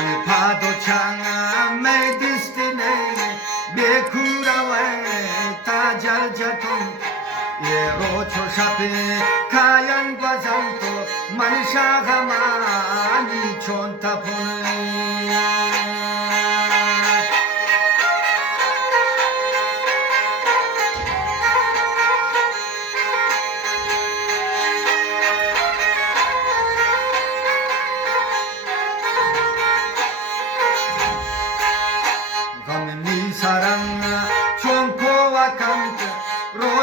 من پادو چانگا می دستنه بیکوراوه تا جلجتون یه رو چو شپه کاین گوزنتو من شاغمانی چون تپون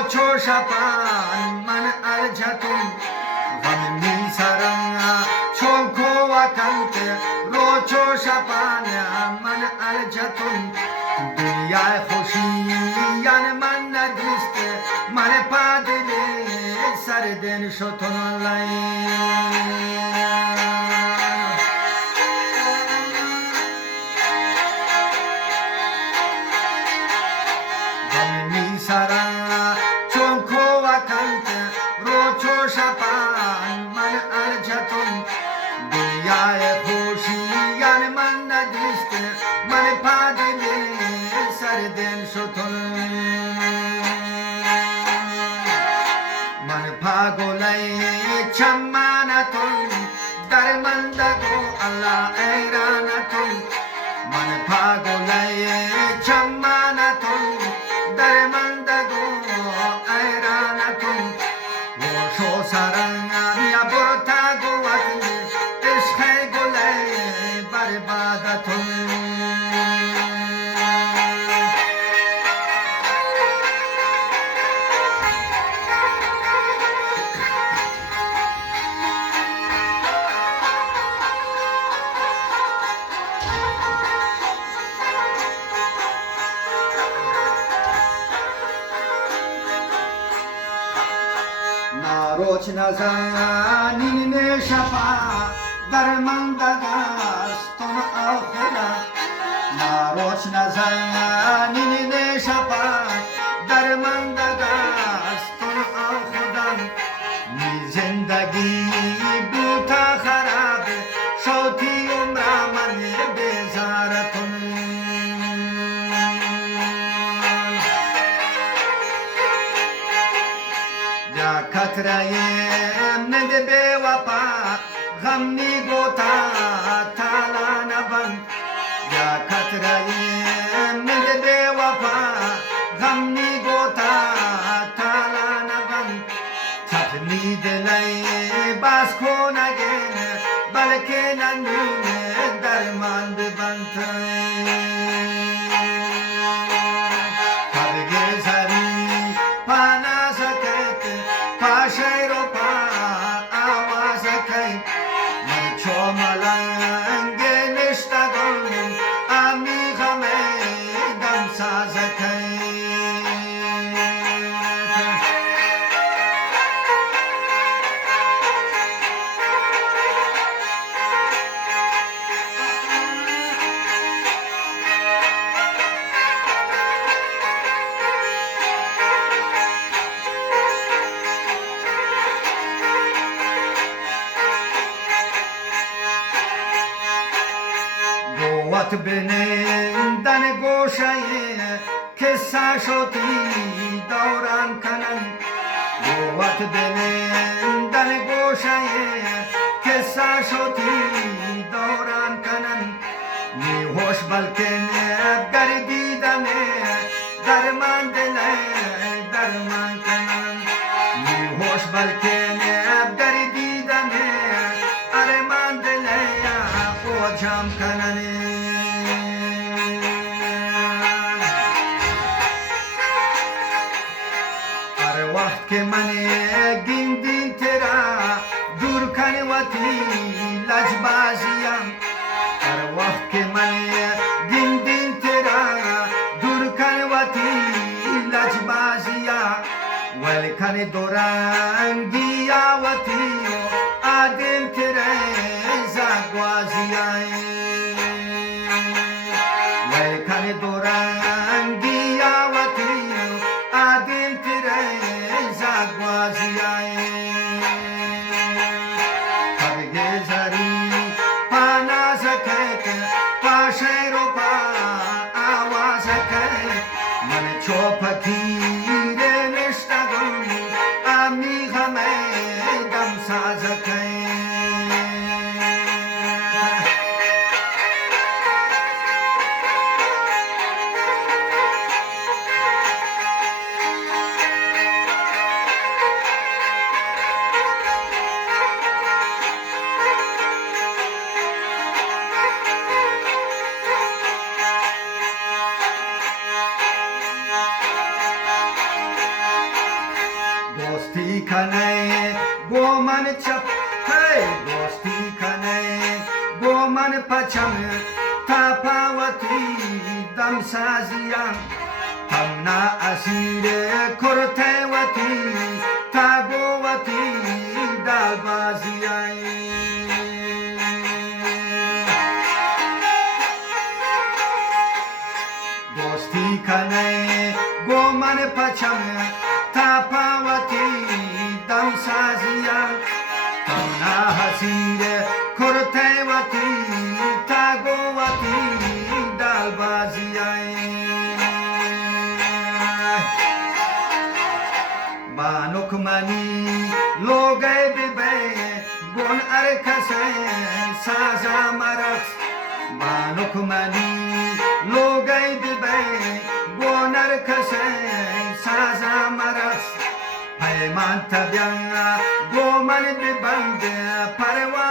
rocho shapan man aljatun gam mi saranga chonko wakante rocho shapan man aljatun dünya khoshi yan man nadiste man padele sarden shoton lay shapan man aljatun dünyaya hoşi yani man nadiste man padele sarden şotun man pagolay chammanatun darmandago Allah eyranatun man pagolay chammanatun darmandago eyranatun شو سرنگی برتگو وقتی عشق گله بربادتون روچ نزنین شفا درمانده دستون آخدا روچ نزنین شفا درمانده دستون آخدا می زندگی بوتا خراب شوتی عمر من بزارتون کترایم نده به وفا غم نیگوتا تالا نبن یا کترایم نده به وفا غم نیگوتا تالا نبن تپنی دلی باز کنگین بلکه ننونه درمان ببنتن وات بنندن گوشه کسا شدی دوران کنن وات بنندن گوشه کسا شدی دوران کنن می hoş balken gardidane darman dile darman kanan mi hoş balken gardidane arman dile ya o jam kanane के मने गिंदिन तेरा दूर करने वाली लजबाजिया हर वक्त के मने गिंदिन तेरा दूर करने वाली लजबाजिया वल करने दौरान दिया वाली आदिम तेरे जागवाजिया वल करने दौरान दिया वाली आदिम तेरे जागवाजियाए हर गेजरी पाना सके goman pacham tapawati damsaziyan tamna asire kortewati tagowati dalbaziyan dosti kane goman pacham tapawati damsaziyan tamna hasire kortewati tagowati dalbaziyan banokmani logay bibe gon arkase saza marat banokmani logay bibe gon arkase saza marat payman tabyanga goman bibande parwa